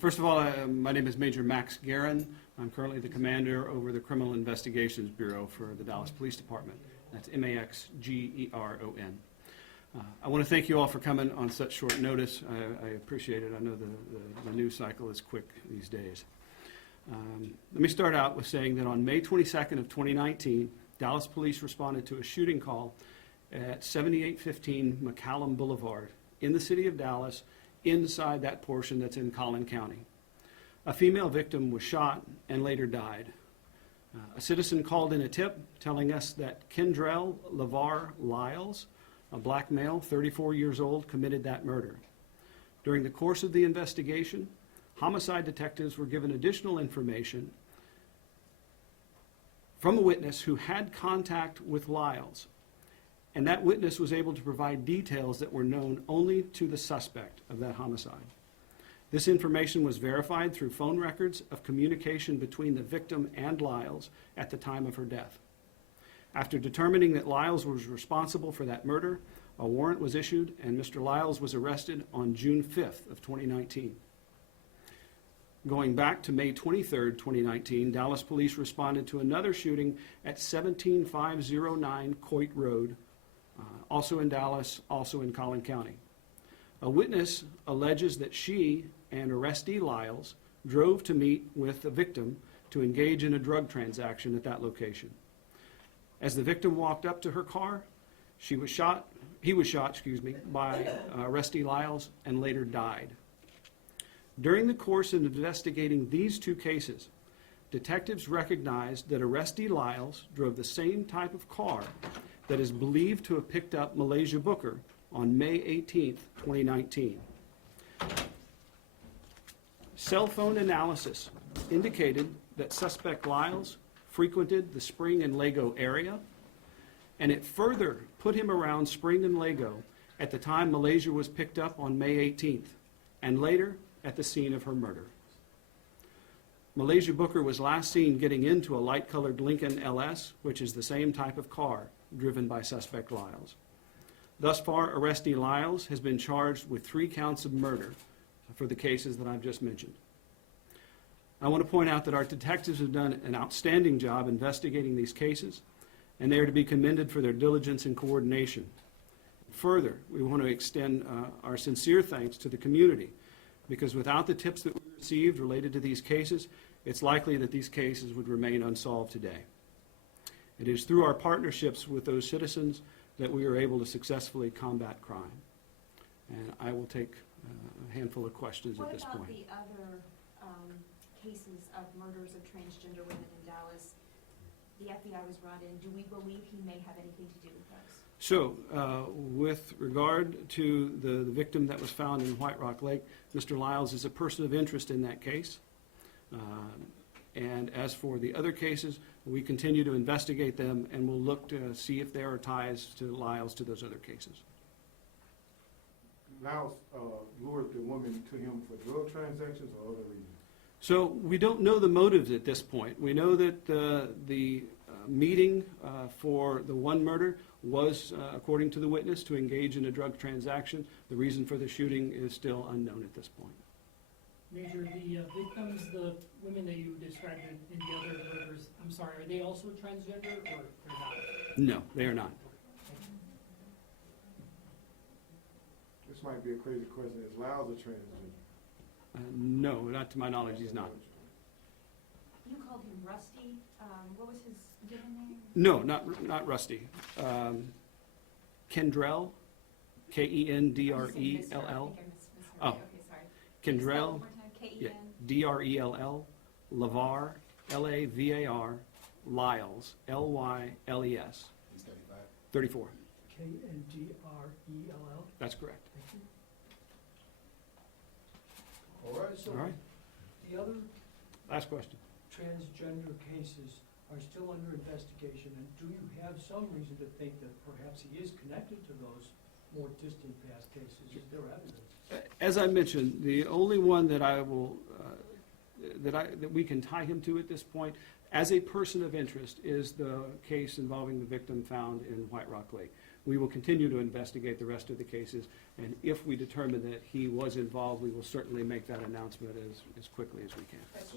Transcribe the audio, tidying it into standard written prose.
First of all, my name is Major Max Guerin. I'm currently the commander over the Criminal Investigations Bureau for the Dallas Police Department. That's MAXGERON. I want to thank you all for coming on such short notice. I appreciate it. I know the news cycle is quick these days. Let me start out with saying that on May 22nd of 2019, Dallas Police responded to a shooting call at 7815 McCallum Boulevard in the city of Dallas, inside that portion that's in Collin County. A female victim was shot and later died. A citizen called in a tip telling us that Kendrell Lavar Lyles, a black male, 34 years old, committed that murder. During the course of the investigation, homicide detectives were given additional information from a witness who had contact with Lyles, and that witness was able to provide details that were known only to the suspect of that homicide. This information was verified through phone records of communication between the victim and Lyles at the time of her death. After determining that Lyles was responsible for that murder, a warrant was issued and Mr. Lyles was arrested on June 5th of 2019. Going back to May 23rd, 2019, Dallas Police responded to another shooting at 17509 Coit Road, also in Dallas, also in Collin County. A witness alleges that she and arrestee Lyles drove to meet with the victim to engage in a drug transaction at that location. As the victim walked up to her car, he was shot, by arrestee Lyles and later died. During the course of investigating these two cases, detectives recognized that arrestee Lyles drove the same type of car that is believed to have picked up Muhlaysia Booker on May 18th, 2019. Cell phone analysis indicated that suspect Lyles frequented the Spring and Lego area, and it further put him around Spring and Lego at the time Muhlaysia was picked up on May 18th, and later at the scene of her murder. Muhlaysia Booker was last seen getting into a light-colored Lincoln LS, which is the same type of car driven by suspect Lyles. Thus far, arrestee Lyles has been charged with 3 counts of murder for the cases that I've just mentioned. I want to point out that our detectives have done an outstanding job investigating these cases, and they are to be commended for their diligence and coordination. Further, we want to extend our sincere thanks to the community, because without the tips that we received related to these cases, it's likely that these cases would remain unsolved today. It is through our partnerships with those citizens that we are able to successfully combat crime. And I will take a handful of questions at this point. What about the other cases of murders of transgender women in Dallas? The FBI was brought in. Do we believe he may have anything to do with those? So, with regard to the victim that was found in White Rock Lake, Mr. Lyles is a person of interest in that case. And as for the other cases, we continue to investigate them, and we'll look to see if there are ties to Lyles to those other cases. Lyles lured the woman to him for drug transactions or other reasons? So we don't know the motives at this point. We know that the meeting for the one murder was, according to the witness, to engage in a drug transaction. The reason for the shooting is still unknown at this point. Major, the victims, the women that you described in the other murders, I'm sorry, are they also transgender or they're not? No, they are not. This might be a crazy question. Is Lyles a transgender? No, not to my knowledge, he's not. You called him Rusty. What was his given name? No, not Rusty. Kendrell, Kendrell. Oh, Okay, sorry. Kendrell, K-E-N? yeah, D-R-E-L-L, Lavar, L-A-V-A-R, Lyles, L-Y-L-E-S. He's 35. 34. Kendrell? That's correct. Thank you. All right. So All right. the other Last question. transgender cases are still under investigation, and do you have some reason to think that perhaps he is connected to those more distant past cases? Is there evidence? As I mentioned, the only one that I will that we can tie him to at this point, as a person of interest, is the case involving the victim found in White Rock Lake. We will continue to investigate the rest of the cases, and if we determine that he was involved, we will certainly make that announcement as quickly as we can. That's